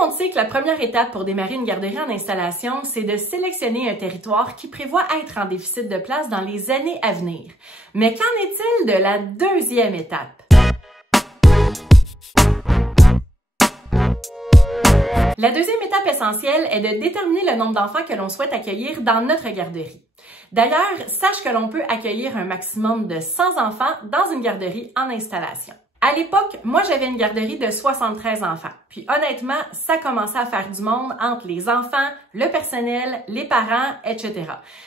le monde sait que la première étape pour démarrer une garderie en installation, c'est de sélectionner un territoire qui prévoit être en déficit de place dans les années à venir. Mais qu'en est-il de la deuxième étape? La deuxième étape essentielle est de déterminer le nombre d'enfants que l'on souhaite accueillir dans notre garderie. D'ailleurs, sache que l'on peut accueillir un maximum de 100 enfants dans une garderie en installation. À l'époque, moi, j'avais une garderie de 73 enfants. Puis honnêtement, ça commençait à faire du monde entre les enfants, le personnel, les parents, etc.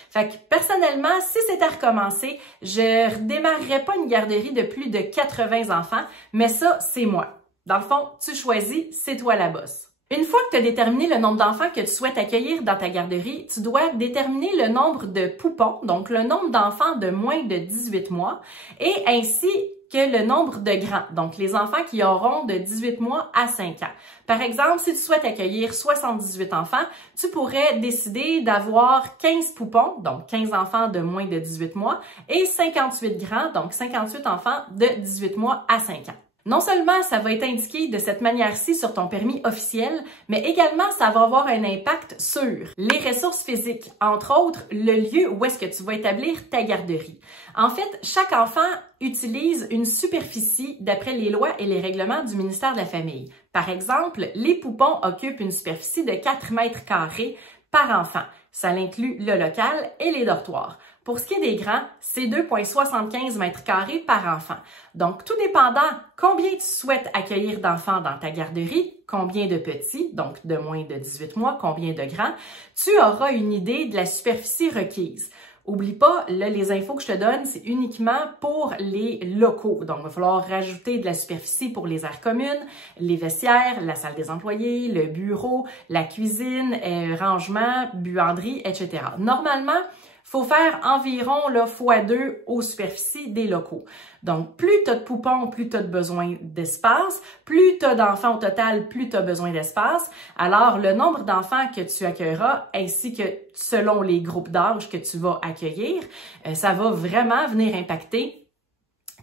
Fait que personnellement, si c'était à recommencer, je redémarrerais pas une garderie de plus de 80 enfants, mais ça, c'est moi. Dans le fond, tu choisis, c'est toi la boss. Une fois que tu as déterminé le nombre d'enfants que tu souhaites accueillir dans ta garderie, tu dois déterminer le nombre de poupons, donc le nombre d'enfants de moins de 18 mois, et ainsi que le nombre de grands, donc les enfants qui auront de 18 mois à 5 ans. Par exemple, si tu souhaites accueillir 78 enfants, tu pourrais décider d'avoir 15 poupons, donc 15 enfants de moins de 18 mois, et 58 grands, donc 58 enfants de 18 mois à 5 ans. Non seulement ça va être indiqué de cette manière-ci sur ton permis officiel, mais également ça va avoir un impact sur les ressources physiques, entre autres le lieu où est-ce que tu vas établir ta garderie. En fait, chaque enfant utilise une superficie d'après les lois et les règlements du ministère de la Famille. Par exemple, les poupons occupent une superficie de 4 mètres carrés par enfant. Ça inclut le local et les dortoirs. Pour ce qui est des grands, c'est 2,75 mètres carrés par enfant. Donc, tout dépendant combien tu souhaites accueillir d'enfants dans ta garderie, combien de petits, donc de moins de 18 mois, combien de grands, tu auras une idée de la superficie requise. Oublie pas, là, les infos que je te donne, c'est uniquement pour les locaux. Donc, il va falloir rajouter de la superficie pour les aires communes, les vestiaires, la salle des employés, le bureau, la cuisine, rangement, buanderie, etc. Normalement, faut faire environ là, x2 aux superficies des locaux. Donc, plus tu as de poupons, plus tu as besoin d'espace. Plus tu as d'enfants au total, plus tu as besoin d'espace. Alors, le nombre d'enfants que tu accueilleras, ainsi que selon les groupes d'âge que tu vas accueillir, ça va vraiment venir impacter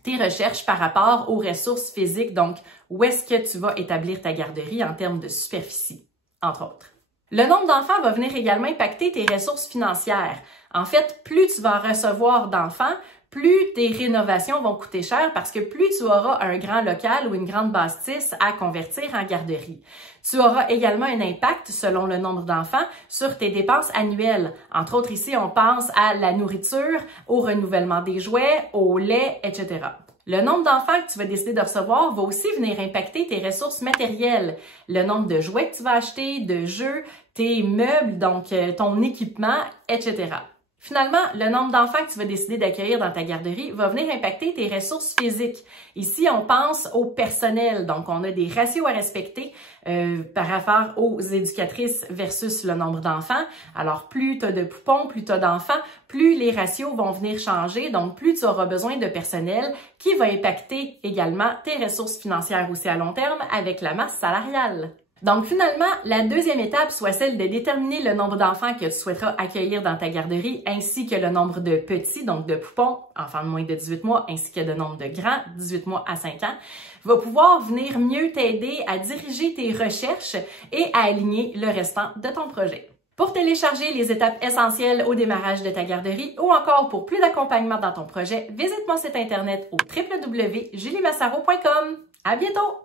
tes recherches par rapport aux ressources physiques. Donc, où est-ce que tu vas établir ta garderie en termes de superficie, entre autres. Le nombre d'enfants va venir également impacter tes ressources financières. En fait, plus tu vas recevoir d'enfants, plus tes rénovations vont coûter cher parce que plus tu auras un grand local ou une grande bâtisse à convertir en garderie. Tu auras également un impact, selon le nombre d'enfants, sur tes dépenses annuelles. Entre autres, ici, on pense à la nourriture, au renouvellement des jouets, au lait, etc. Le nombre d'enfants que tu vas décider de recevoir va aussi venir impacter tes ressources matérielles. Le nombre de jouets que tu vas acheter, de jeux, tes meubles, donc ton équipement, etc. Finalement, le nombre d'enfants que tu vas décider d'accueillir dans ta garderie va venir impacter tes ressources physiques. Ici, on pense au personnel, donc on a des ratios à respecter par rapport aux éducatrices versus le nombre d'enfants. Alors, plus tu as de poupons, plus tu as d'enfants, plus les ratios vont venir changer, donc plus tu auras besoin de personnel qui va impacter également tes ressources financières aussi à long terme avec la masse salariale. Donc finalement, la deuxième étape soit celle de déterminer le nombre d'enfants que tu souhaiteras accueillir dans ta garderie ainsi que le nombre de petits, donc de poupons, enfants de moins de 18 mois, ainsi que le nombre de grands, 18 mois à 5 ans, va pouvoir venir mieux t'aider à diriger tes recherches et à aligner le restant de ton projet. Pour télécharger les étapes essentielles au démarrage de ta garderie ou encore pour plus d'accompagnement dans ton projet, visite mon site internet au www.juliemassaro.com. À bientôt!